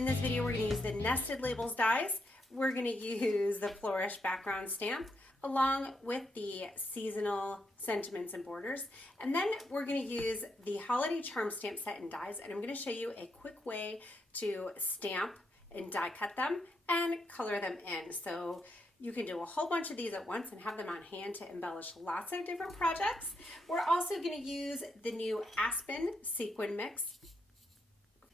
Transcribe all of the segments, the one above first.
In this video, we're going to use the Nested Labels dies. We're going to use the Flourish background stamp along with the seasonal sentiments and borders. And then we're going to use the holiday charm stamp set and dies. And I'm going to show you a quick way to stamp and die cut them and color them in. So you can do a whole bunch of these at once and have them on hand to embellish lots of different projects. We're also going to use the new Aspen sequin mix.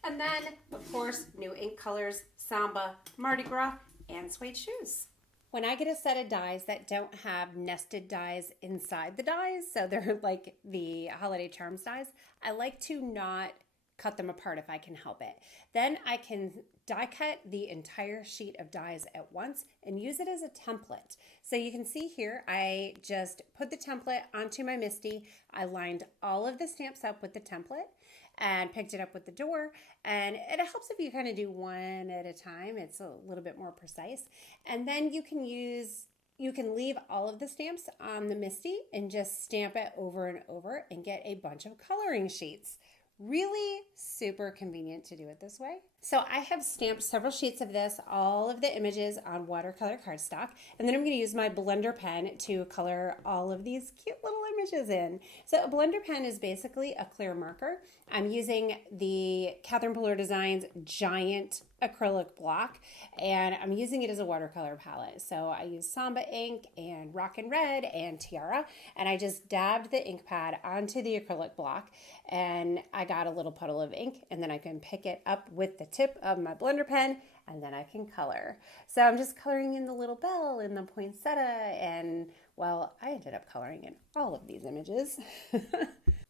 And then, of course, new ink colors, Samba, Mardi Gras, and suede shoes. When I get a set of dies that don't have nested dies inside the dies, so they're like the holiday charms dies, I like to not cut them apart if I can help it. Then I can die cut the entire sheet of dies at once and use it as a template. So you can see here, I just put the template onto my MISTI. I lined all of the stamps up with the template and picked it up with the door. And it helps if you kind of do one at a time. It's a little bit more precise. And then you can leave all of the stamps on the MISTI and just stamp it over and over and get a bunch of coloring sheets. Really super convenient to do it this way. So I have stamped several sheets of this, all of the images on watercolor cardstock, and then I'm going to use my blender pen to color all of these cute little images in. So a blender pen is basically a clear marker. I'm using the Catherine Pooler Designs giant acrylic block, and I'm using it as a watercolor palette. So I use Samba ink and Rockin' Red and Tiara, and I just dabbed the ink pad onto the acrylic block, and I got a little puddle of ink, and then I can pick it up with the tip of my blender pen, and then I can color. So I'm just coloring in the little bell and the poinsettia, and well, I ended up coloring in all of these images.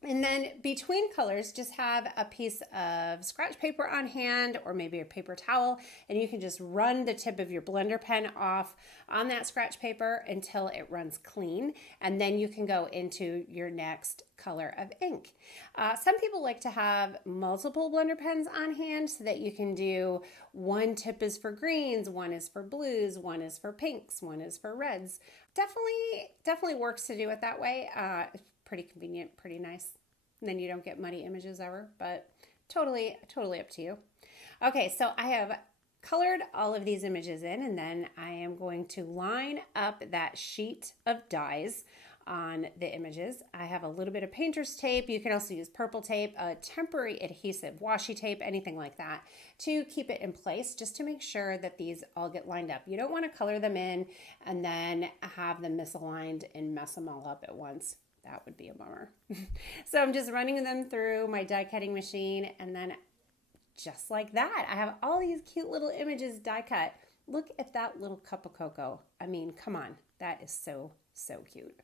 And then between colors, just have a piece of scratch paper on hand or maybe a paper towel, and you can just run the tip of your blender pen off on that scratch paper until it runs clean, and then you can go into your next color of ink. Some people like to have multiple blender pens on hand so that you can do one tip is for greens, one is for blues, one is for pinks, one is for reds. Definitely works to do it that way. Pretty convenient, pretty nice. And then you don't get muddy images ever, but totally up to you. Okay, so I have colored all of these images in, and then I am going to line up that sheet of dies on the images. I have a little bit of painter's tape. You can also use purple tape, a temporary adhesive washi tape, anything like that, to keep it in place, just to make sure that these all get lined up. You don't want to color them in and then have them misaligned and mess them all up at once. That would be a bummer. So I'm just running them through my die cutting machine, and then just like that, I have all these cute little images die cut. Look at that little cup of cocoa. I mean, come on, that is so cute.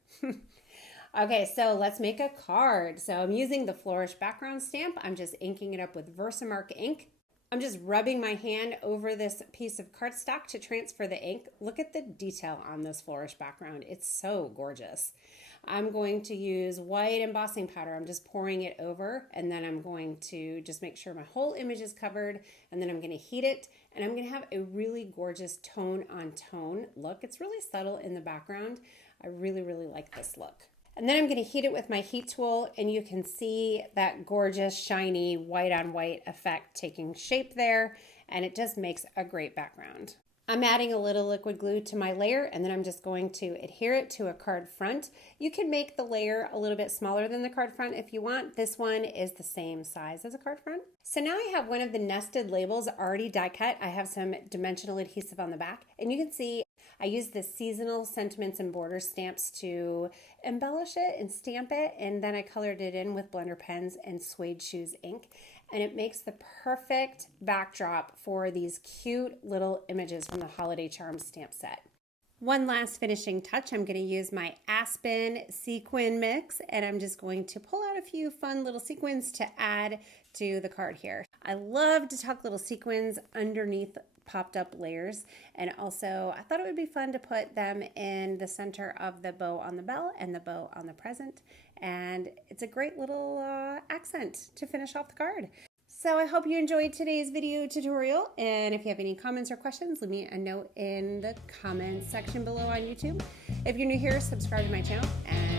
Okay, so let's make a card. So I'm using the Flourish background stamp. I'm just inking it up with Versamark ink. I'm just rubbing my hand over this piece of cardstock to transfer the ink. Look at the detail on this Flourish background. It's so gorgeous. I'm going to use white embossing powder. I'm just pouring it over, and then I'm going to just make sure my whole image is covered, and then I'm going to heat it, and I'm going to have a really gorgeous tone on tone look. It's really subtle in the background. I really like this look. And then I'm going to heat it with my heat tool, and you can see that gorgeous shiny white on white effect taking shape there, and it just makes a great background. I'm adding a little liquid glue to my layer, and then I'm just going to adhere it to a card front. You can make the layer a little bit smaller than the card front if you want. This one is the same size as a card front. So now I have one of the nested labels already die cut. I have some dimensional adhesive on the back, and you can see I use the seasonal sentiments and borders stamps to embellish it and stamp it, and then I colored it in with blender pens and suede shoes ink, and it makes the perfect backdrop for these cute little images from the holiday charms stamp set. One last finishing touch, I'm going to use my Aspen sequin mix, and I'm just going to pull out a few fun little sequins to add to the card here. I love to tuck little sequins underneath popped up layers, and also I thought it would be fun to put them in the center of the bow on the bell and the bow on the present, and it's a great little accent to finish off the card. So I hope you enjoyed today's video tutorial, and if you have any comments or questions, leave me a note in the comments section below on YouTube. If you're new here, subscribe to my channel, and